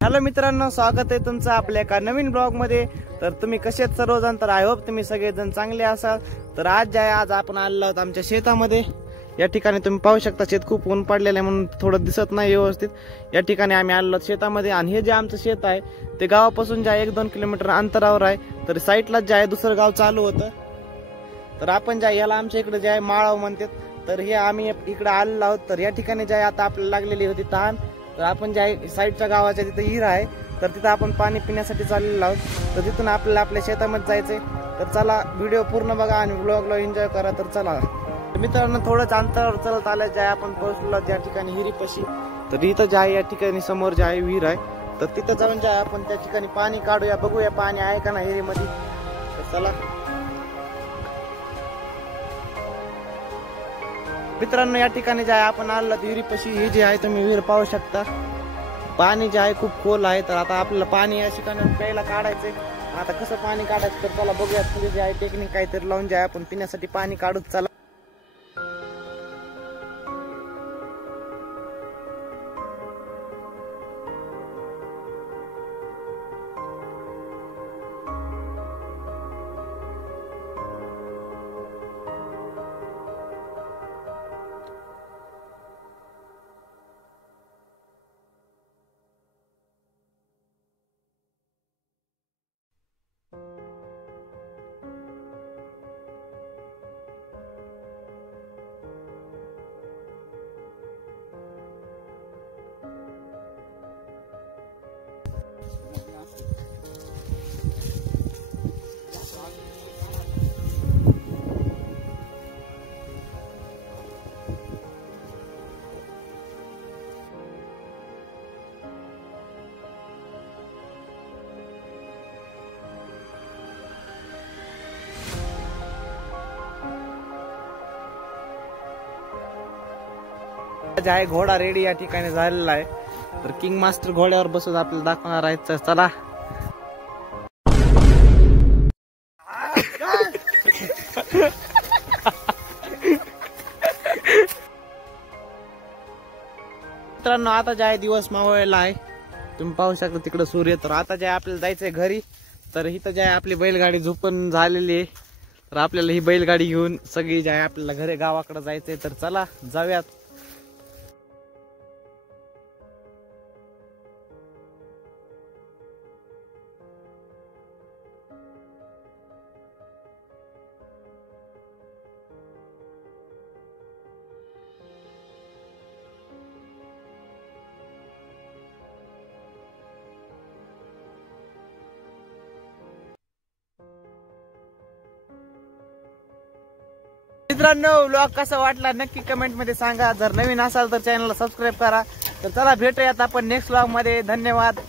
Hello मित्रांनो, स्वागत आहे तुमचं आपल्या एका नवीन ब्लॉग मध्ये। तर तुम्ही कसे आहेत सर्वजण? तर आय होप तुम्ही सगळेजण चांगले असाल। तर आज आपण आलो आहोत आमच्या शेतामध्ये। या ठिकाणी तुम्ही पाहू शकता शेत खूप ऊन पडलेलं आहे म्हणून थोडं दिसत नाही व्यवस्थित। या ठिकाणी आम्ही आलो शेतामध्ये आणि हे जे आमचं शेत आहे ते गावापासून 1-2 किलोमीटर अंतरावर आहे। तर साईडला दुसरं गाव चालू होतं। तर आपण याला आमच्या इकडे आहे माळाव म्हणतात। तर हे आम्ही इकडे आलेलो आहोत। तर या ठिकाणी आता आपल्याला लागलेली होती तहान। तर आपण साईडच्या गावाच्या तिथे हिरा आहे, तर तिथे आपण पाणी पिण्यासाठी चाललेलो आहोत। तर तिथून आपल्याला आपल्या शेतामध्ये जायचंय। तर चला व्हिडिओ पूर्ण बघा आणि व्लॉगला एन्जॉय करा। तर चला मित्रांनो, थोडंच अंतरावर चलत आलं आपण पोहोचलो त्या ठिकाणी हिरीपाशी। तर इथं या ठिकाणी समोर विहीर आहे। तर तिथं जाऊन आपण त्या ठिकाणी पाणी काढूया, बघूया पाणी आहे का नाही हिरीमध्ये। तर चला मित्रांनो, या ठिकाणी आपण आलो विहिरीपाशी। ही जी आहे तुम्ही विहीर पाहू शकता, पाणी खूप खोल आहे। तर आता आपल्याला पाणी या ठिकाणी प्यायला काढायचंय। आता कसं पाणी काढायचं तर चला बघूया। थोडी टेक्निक काहीतरी लावून आपण पिण्यासाठी पाणी काढूच। चला घोडा रेडी या ठिकाणी झालेला आहे। तर किंग मास्टर घोड्यावर बसून आपल्याला दाखवणार आहे। तर चला मित्रांनो, आता दिवस मावळलेला आहे। तुम्ही पाहू शकता तिकडे सूर्य। तर आता आपल्याला जायचंय घरी। तर इथं आपली बैलगाडी झोपून झालेली आहे। तर आपल्याला ही बैलगाडी घेऊन सगळी आपल्याला घरी गावाकडे जायचंय। तर चला जाऊयात। मित्रांनो, व्लॉग कसा वाटला नक्की कमेंट मध्ये सांगा। जर नवीन असाल तर चॅनलला सबस्क्राईब करा। तर चला भेटूयात आपण नेक्स्ट व्लॉग मध्ये। धन्यवाद।